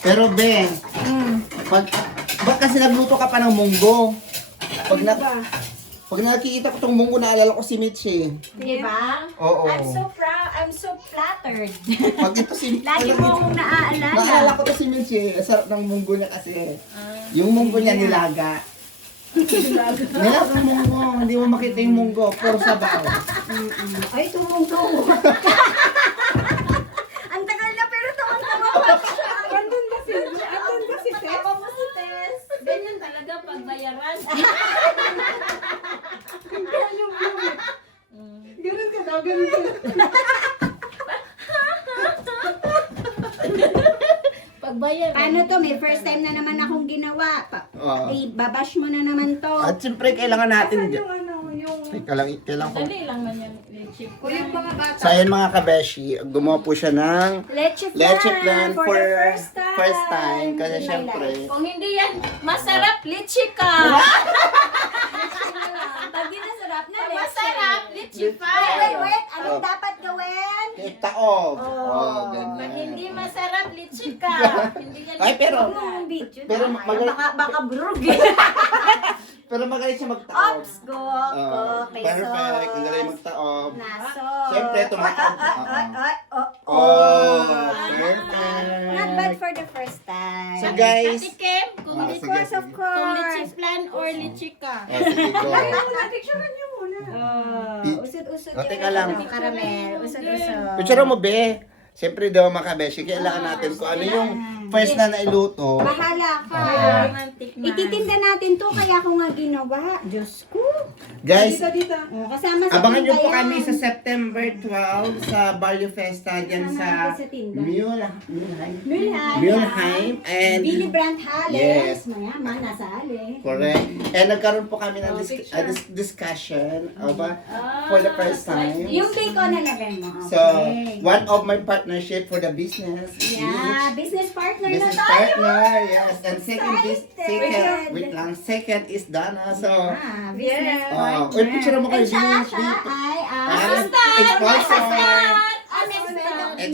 Pero Ben, ba't kasi nagluto ka pa ng munggo? Pag nakikita ko tong munggo, naalala ko si Mitch eh. Diba? Oo. I'm so proud. I'm so flattered. Pag ito si Lagi mo akong naaalala. Naalala ko to si Mitch eh. Ang sarap ng munggo niya kasi. Yung munggo niya nilaga. Nilaga ng munggo. Hindi mo makita yung munggo. Puro sabaw. Ay, tumungtong. Ang tagal na pero tumang-tama pa siya. Andun ba si Tess? Tawa mo si Tess. Ganyan talaga pagbayaran. Ganun ka daw, ganun ka. Pagbayaran. Paano to? May first time na naman akong ginawa. Oo. Babash mo na naman to. At siyempre, kailangan natin. Yung ano, yung... Kailangan ko. Dali lang man yan. Chip. O yung mga bata. So, ayan mga kabeshi, gumawa po siya ng Leche plan for the first time. Kasi in my syempre, life. Kung hindi yan, masarap, litchi ka. Pag di nasarap na leche. Masarap, litchi pa. Wait. Anong dapat gawin? taob. Oh. Ganyan. Pag hindi masarap, litchi ka. Hindi yan Ay, pero, Ang video pero na. magaling- Baka brug eh. pero magaling siya magtaob. Ops, go. Perfect, ang galing magtaob. Naso. Siyempre, tumataob. Oh. Perfect. Not bad for the first time. So guys, Katikim, kung Ah, litchi, sige, Of sige. kung litchi course. plan or litchi ka. Sige, go. Picturean niyo muna. Usod-usod O, teka lang. Caramel. Usod-usod. Picture mo, be. Siyempre daw mga kabeshi, kailangan natin kung ano yung first na nailuto. Bahala ka. Romantic man. Ititinda natin to, kaya ako nga ginawa. Diyos ko. Guys, Dito. Oh, kasama sa abangan nyo po tindayan. kami sa September 12 sa Barrio Festa dyan sa Kasama sa tinda. Mulheim. Mulheim. Mulheim. And Billy Brandt Halles. Yes. Mayaman, nasali. correct. And nagkaroon po kami ng discussion for the first time. Yung bacon na lagay mo. So, Okay. one of my partnership for the business. Yeah, business partner Business na tayo. partner, yes. And Excited. second is Dana. So, Business partner. uy, picture mo kayo. And siya Dito. ay Sponsor.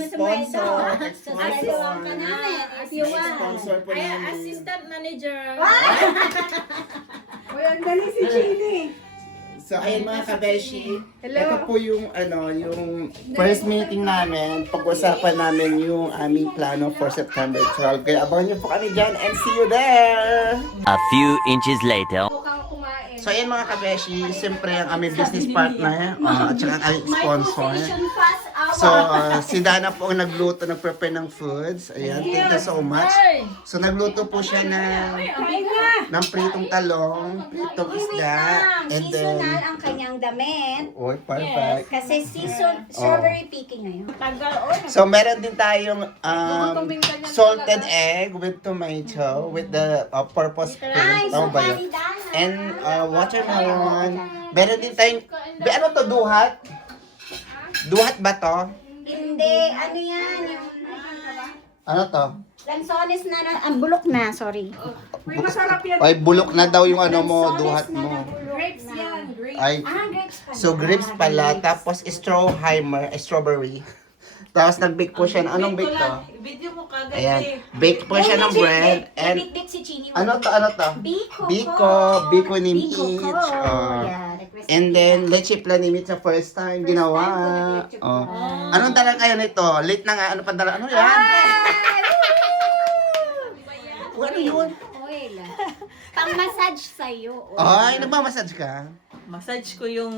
Sponsor. Sponsor. ka namin if you want. Sponsor po Ay, namin. assistant manager. O, ang galing si Chini. So, ayun mga kabeshi, ito po yung, yung first meeting namin, pag-usapan namin yung aming plano for September 12. Kaya abangan niyo po kami dyan and see you there! A few inches later. Mukhang kumain. So, ayun mga kabeshi, siyempre ang aming business partner, at saka ang aming sponsor. So, si Dana po ang nag-prepare ng foods. Ayan, thank you so much. So, nagluto po siya ng pritong talong, pritong isda, and then, Seasonal ang kanyang damit. oy, perfect. Kasi strawberry picking ngayon. Tagal, oh. So, meron din tayong salted egg with tomato, with the purpose Ay, fruit. Tama ba yun? Dana. And watermelon. Meron din tayong, ano to, duhat? Duhat ba to? Hindi, ano yan? Yung, Ano to? lansones na, ang bulok na, sorry. May masarap yan. Ay, bulok na daw yung ano mo, Lansones duhat na mo. na bulok Grapes na. yan. Grapes. Ay, Grapes pala. so grapes pala, tapos strawberry. Tapos nag-bake po siya, anong bake to? Video mo kagad Ayan, bake po siya ng bread, and Bit si Chini. ano to? Biko. Biko ni Biko Mitch. ko. Yeah, request And ko then, yan. leche plan ni Mitch sa first time, ginawa. time ko nag-leche Oh. plan. Anong dala kayo nito? Late na nga, ano pa dala? Ano yan? Ay! Ano yun? Oil. Pang-massage sa'yo. Ay, nagmamassage ka? Massage ko yung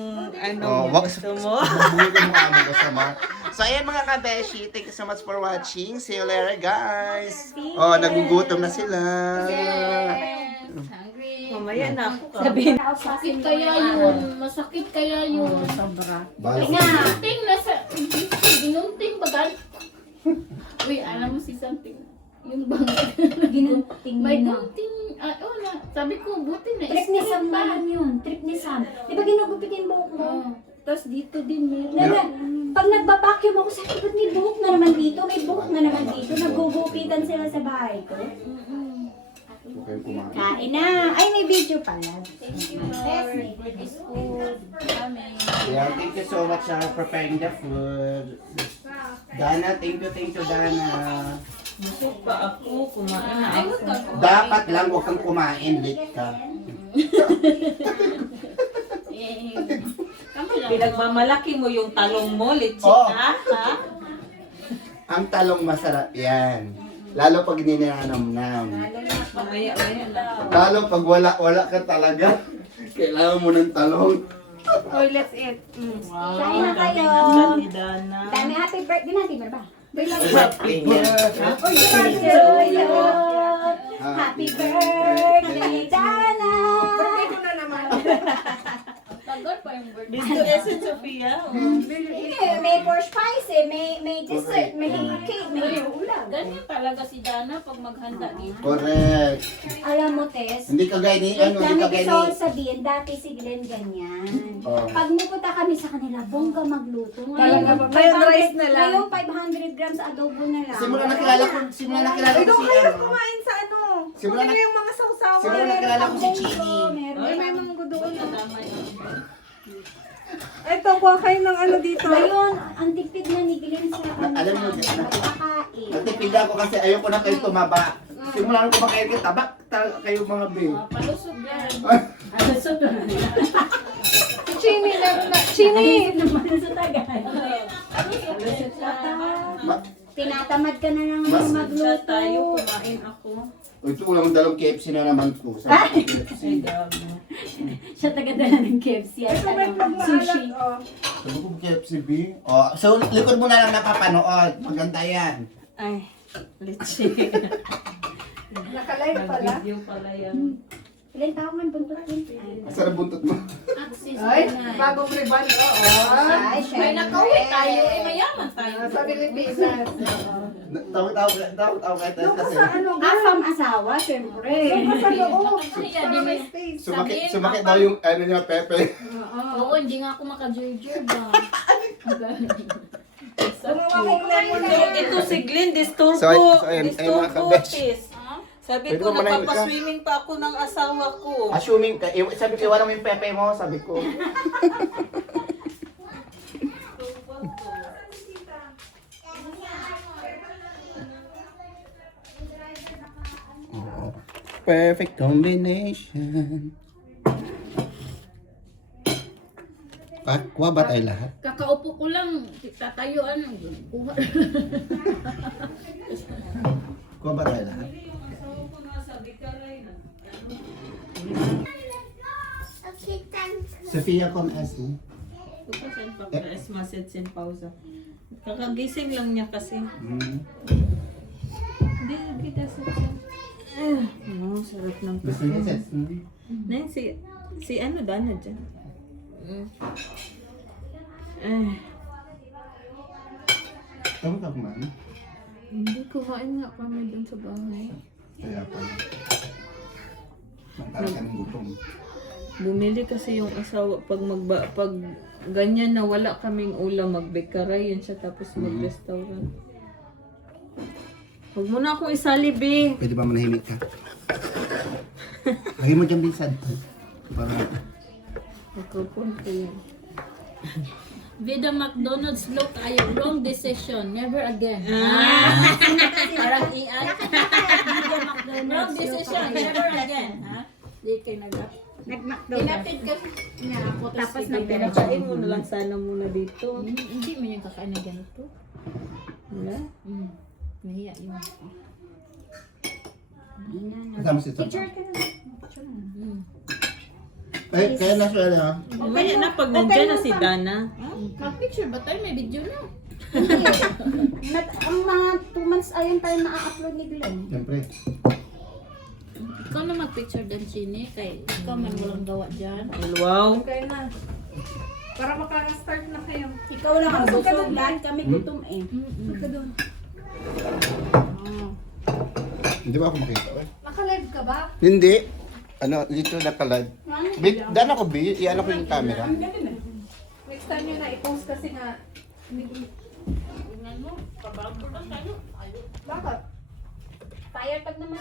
Oh, wag gusto mo. Bubutin mo kami kasama. So, ayan mga kabeshi. Thank you so much for watching. See you later, guys. Oh, nagugutom na sila. Hungry. Mamaya na ako ka. Masakit kaya yun. Masakit kaya yun. Sobra. Ginunting nasa... Ginunting ba gan? Uy, alam mo si something. Yung bang... Ginunting May na. gunting... oh na. Sabi ko, buti na. Trip ni Sam na lang yun. Trip ni Sam. Di ba ginugupit yung buhok mo? Oh. Tapos dito din meron. Nana, pag nagbabacuum ako, sabi ba't may buhok na naman dito? May buhok na naman dito. Naggugupitan sila sa bahay ko. Kain na. Ay, may video pala. Thank you, Lord. For this food. Amen. Yeah, thank you so much for preparing the food. Dana, thank you, Dana. Busog pa ako, kumain na ako. Dapat lang huwag kang kumain, late ka. Kamo lang. Pinagmamalaki mo yung talong mo, litsi Oh. ha? Ang talong masarap yan. Lalo pag ninanamnam. Mamaya na. Lalo pag wala ka talaga. Kailangan mo ng talong. Oh, let's eat. Kain na kayo. Ang ni Dana. Dami happy birthday natin, ba? Happy birthday. Happy birthday, Dana! Birthday ko na naman. Tagal pa yung birthday. Dito Esen Sofia. May pork pies eh, may dessert, may cake, may ulam. Ganyan talaga si Dana pag maghanda dito. Correct. Alam mo, Tess, Hindi kagaya ni, wait lang, hindi may kagaya gusto ni. kong sabihin, dati si Glenn ganyan. Oh. Pag mupunta kami sa kanila, bongga magluto. Talaga ba? Ngayon, rice na lang. Ngayon, 500 grams adobo na lang. Simula nakilala ko Ay, si doon kayo ano. kumain sa ano. Simula Kumain na- yung mga sausawan. Simula nakilala ko si Chini. Ay, may mga doon. Tama yun. Ito, kuha kayo ng ano dito. Ngayon, ang tipid na ni Glenn sa Alam mo, pagkakain. Nagtipid ako kasi ayaw ko na kayo tumaba. Simula nung kumakain kayo, tabak kayo mga babe. Palusog yan. Chini na. Chini! naman sa tagay. Palusog Ma- Tinatamad ka na lang Mas- Siya tayo, magluto. kumain ako. Ito walang dalawang KFC na naman ko. Sabi ko, KFC. Ay, gabi. Siya taga-dala ng KFC at Ito, may ano, pagmaalat. sushi. Oh. Sabi ko, KFC B. Oh, so, likod mo na lang napapanood. Maganda yan. Ay, litsi. Nakalive pala. Nag-video pala yan. Ilan tao man buntot yun? Masarap buntot mo. Access Ay, na. bagong ribbon. Oo. Ay, May syempre. nakauwi tayo. Eh, mayaman tayo. Sa Pilipinas. Tawa kahit Doon ka kasi. sa ano, Asam asawa, syempre. doon ka sa loob. Kaya Para di may may- space. Sumakit daw yung ano niya, Pepe. Oo, hindi nga ako maka-jurjur ba? Gumawa kayo na Ito si Glenn, disturbo. So, ayun, mga Disturbo, kabesh. sis. Sabi Pwede ko, mo manahimik ka? nagpapaswimming pa ako ng asawa ko. Assuming, sabi ko, iwanan mo yung Pepe mo, sabi ko. Oh, perfect combination. Kuha ba tayo lahat? Kakaupo ko lang. Tatayuan. Kuha. Kuha ba tayo lahat? Sofia con S, no? Kupasan pa para es message in pausa. Kakagising lang niya kasi. Hindi, kita sa no, sarap ng Gusto niya kape. sets, no? Neng, si ano, Dana dyan. Tama ka kumain? Hindi, kuhain nga kami dun sa bahay. Kaya pa. Magtawag ka ng gutom. Bumili kasi yung asawa pag ganyan na wala kaming ulam, magbekaray yan siya tapos mag-restaurant. Huwag mo na akong isali, be. Pwede ba manahimik ka? Lagi mo dyan binsad. Para Magkapunta yan. Vida McDonald's look ay wrong decision. Never again. Parang iyan. Wrong decision. Never again. Ha? Di kayo Tinatid kasi niya ako. Tapos si Vida Pinakain mo na lang sana muna dito. Hindi mo yung kakain na ganito. Wala? Nahiya yun. kasama si Tom. Picture ka na. Kaya na siya na. Mamaya na pag nandyan na si Dana. Mag-picture ba tayo? May video na. Ang mga 2 months ayun tayo na-upload ni Glenn. Siyempre. Ikaw na mag-picture din, Chini. Kay ikaw man walang gawa dyan. Wow. Okay na. Para maka-start na kayo. Ikaw lang ang busog, lahat kami gutom eh. Punta doon. Hindi ba ako makita? Naka-live ka ba? Hindi. Ano, dito nakalad. Dan ako, B. Iyan ako yung camera. Next time yun na i-post kasi nga. Tingnan mo, pabago lang tayo. Bakit? Fire tag naman.